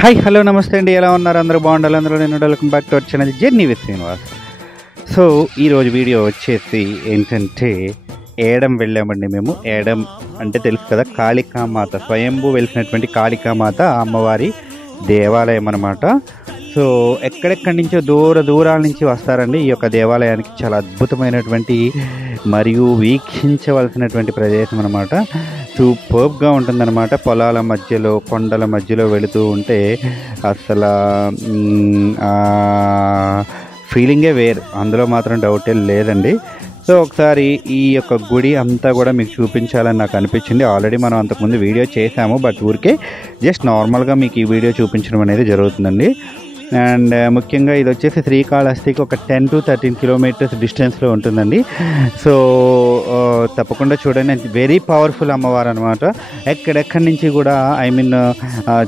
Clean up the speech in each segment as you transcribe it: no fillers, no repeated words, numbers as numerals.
Hi hello నమస్తే అండి, ఎలా ఉన్నారు? అందరూ బాగుండాలి. అందరూ నేను welcome back to our channel journey with Srinivas. So ఈరోజు వీడియో వచ్చేసి ఏంటంటే ఏడం వెళ్ళామండి. మేము ఏడం అంటే తెలుసు కదా, కాళికామాత స్వయంభూ వెలిసినటువంటి కాళికామాత అమ్మవారి దేవాలయం అన్నమాట. సో ఎక్కడెక్కడి నుంచో దూరాల నుంచి వస్తారండి ఈ యొక్క దేవాలయానికి. చాలా అద్భుతమైనటువంటి మరియు వీక్షించవలసినటువంటి ప్రదేశం అన్నమాట. సూపర్బ్గా ఉంటుందన్నమాట. పొలాల మధ్యలో కొండల మధ్యలో వెళుతూ ఉంటే అసలు ఫీలింగే వేరు, అందులో మాత్రం డౌటే లేదండి. సో ఒకసారి ఈ యొక్క గుడి అంతా కూడా మీకు చూపించాలని నాకు అనిపించింది. ఆల్రెడీ మనం అంతకుముందు వీడియో చేసాము, బట్ ఊరికే జస్ట్ నార్మల్గా మీకు ఈ వీడియో చూపించడం అనేది జరుగుతుందండి. అండ్ ముఖ్యంగా ఇది వచ్చేసి శ్రీకాళహస్తికి ఒక 10 to 13 కిలోమీటర్స్ డిస్టెన్స్లో ఉంటుందండి. సో తప్పకుండా చూడండి. వెరీ పవర్ఫుల్ అమ్మవారు అనమాట. ఎక్కడెక్కడి నుంచి కూడా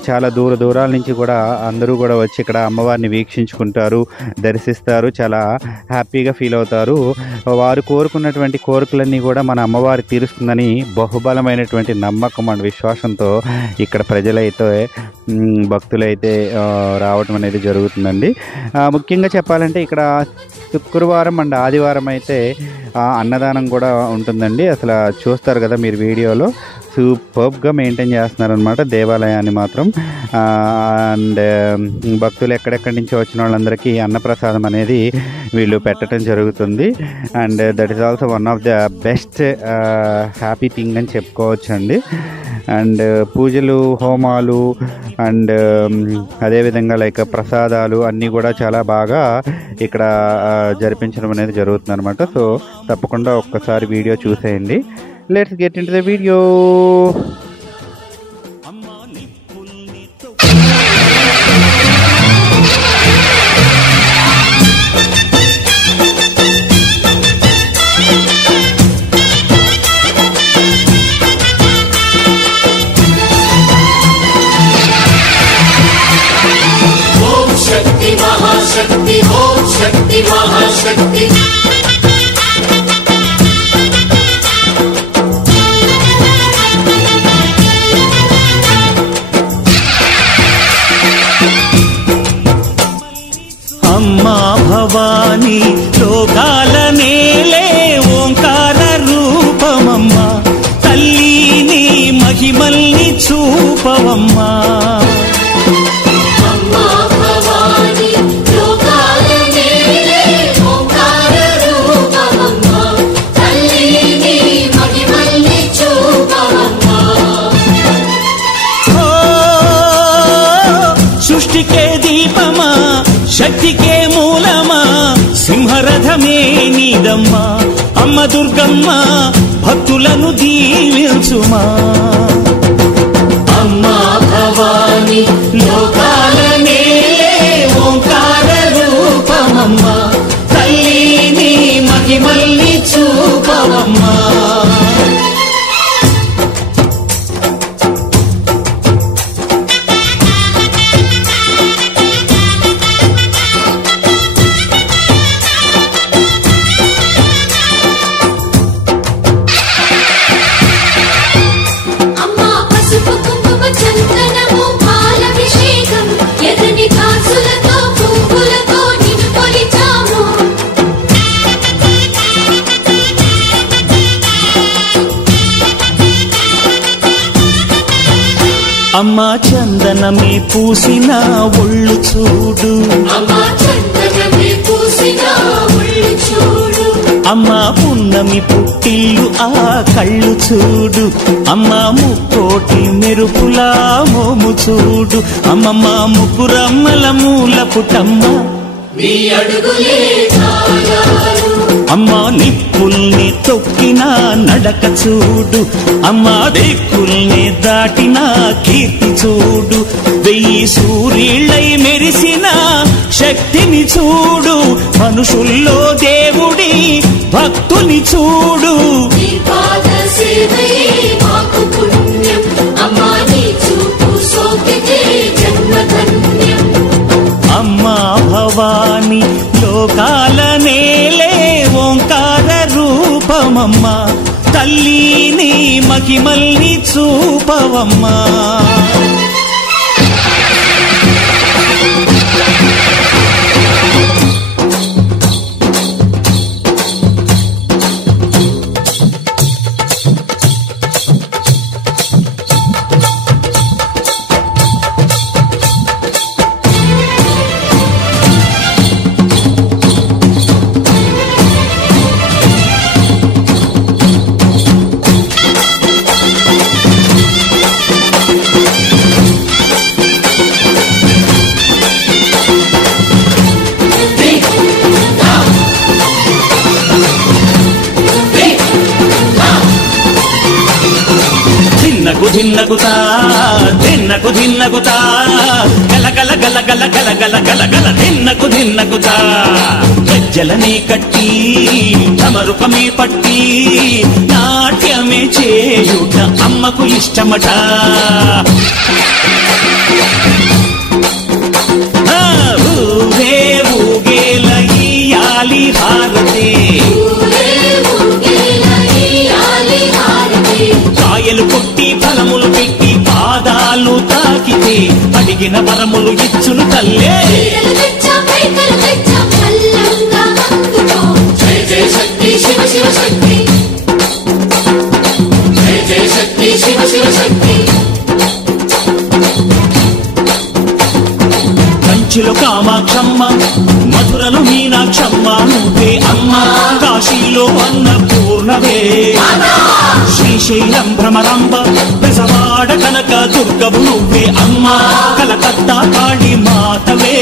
చాలా దూరాల నుంచి కూడా అందరూ కూడా వచ్చి ఇక్కడ అమ్మవారిని వీక్షించుకుంటారు, దర్శిస్తారు, చాలా హ్యాపీగా ఫీల్ అవుతారు. వారు కోరుకున్నటువంటి కోరికలన్నీ కూడా మన అమ్మవారి తీరుస్తుందని బహుబలమైనటువంటి నమ్మకం అండ్ విశ్వాసంతో ఇక్కడ ప్రజలైతే భక్తులైతే రావటం అనేది జరుగుతుందండి. ముఖ్యంగా చెప్పాలంటే ఇక్కడ శుక్రవారం అండ్ ఆదివారం అయితే అన్నదానం కూడా ఉంటుందండి. అసలు చూస్తారు కదా మీరు వీడియోలో, సూపర్బ్గా మెయింటైన్ చేస్తున్నారనమాట దేవాలయాన్ని మాత్రం. అండ్ భక్తులు ఎక్కడెక్కడి నుంచి వచ్చిన వాళ్ళందరికీ అన్నప్రసాదం అనేది వీళ్ళు పెట్టడం జరుగుతుంది. And that is also one of the best happy thing అని చెప్పుకోవచ్చు అండి. అండ్ పూజలు, హోమాలు అండ్ అదేవిధంగా లైక్ ప్రసాదాలు అన్నీ కూడా చాలా బాగా ఇక్కడ జరిపించడం అనేది జరుగుతుంది అనమాట. సో తప్పకుండా ఒక్కసారి వీడియో చూసేయండి. Let's get into the video. महाशक्ति ओम शक्ति महाशक्ति अम्मा भवानी लोकाल नेले ओंकार रूपमम्मा तल्ली महिमल्नि चूपवम्मा. సృష్టికే దీపమా, శక్తికే మూలమా, సింహరథమే నీదమ్మా. అమ్మ దుర్గమ్మ భక్తులను దీవించుమా. అమ్మా భవాని లోకాల నేలే ఓంకార రూపమమ్మా తల్లిని మహిమల్ని చూపవమ్మా. అమ్మా చందనమే పూసిన ఒళ్ళు చూడు, అమ్మా చందనమే పూసిన ఒళ్ళు చూడు. అమ్మా పున్నమి పుట్టిల్లు ఆ కళ్ళు చూడు. అమ్మా ముక్కోటి మెరుపులా మోము చూడు. అమ్మమ్మ ముగ్గురమ్మల మూల పుటమ్మ నీ అడుగులే తాళాలు. అమ్మా నిప్పుల్ని తొక్కిన నడక చూడు. అమ్మా దిక్కుల్ని దాటిన కీర్తి చూడు. 1000 సూర్యుళ్ళై మెరిసిన శక్తిని చూడు. మనుషుల్లో దేవుడి భక్తుని చూడు. నీ పాద సేవయే మాకు పుణ్యం. అమ్మా నీ చూపు సోకితే జన్మధన్యం. అమ్మా భవాని లోకాల నేలే ఓంకార రూపమమ్మా తల్లిని మహిమల్ని చూపవమ్మా. ధిన్నకుతా ధిన్నకు ధిన్నకుతా గల గల గల గల గల గల గల గల ధిన్నకుతా గజ్జలనే కట్టి తమరుకమే పట్టి నాట్యమే చేయుట అమ్మకు ఇష్టమట. ఊరే ఊగేల ఇయ్యాలి హారతి కాయలు కొట్టి ఫలములు పెట్టి పాదాలు తాకితే అడిగిన వరములు ఇచ్చును తల్లే. జయ జయ శక్తి శివ శివ శక్తి జయ జయ శక్తి శివ శివ శక్తి. కంచిలో కామాక్షమ్మ మధురలో మీనాక్షమ్మ నువ్వే అమ్మ కాశీలో అన్నపూర్ణవే శ్రీశైలం భ్రమరాంబ పెసవాడ కనక దుర్గవు నువ్వే అమ్మ కలకత్తా కాళీ మాతవే.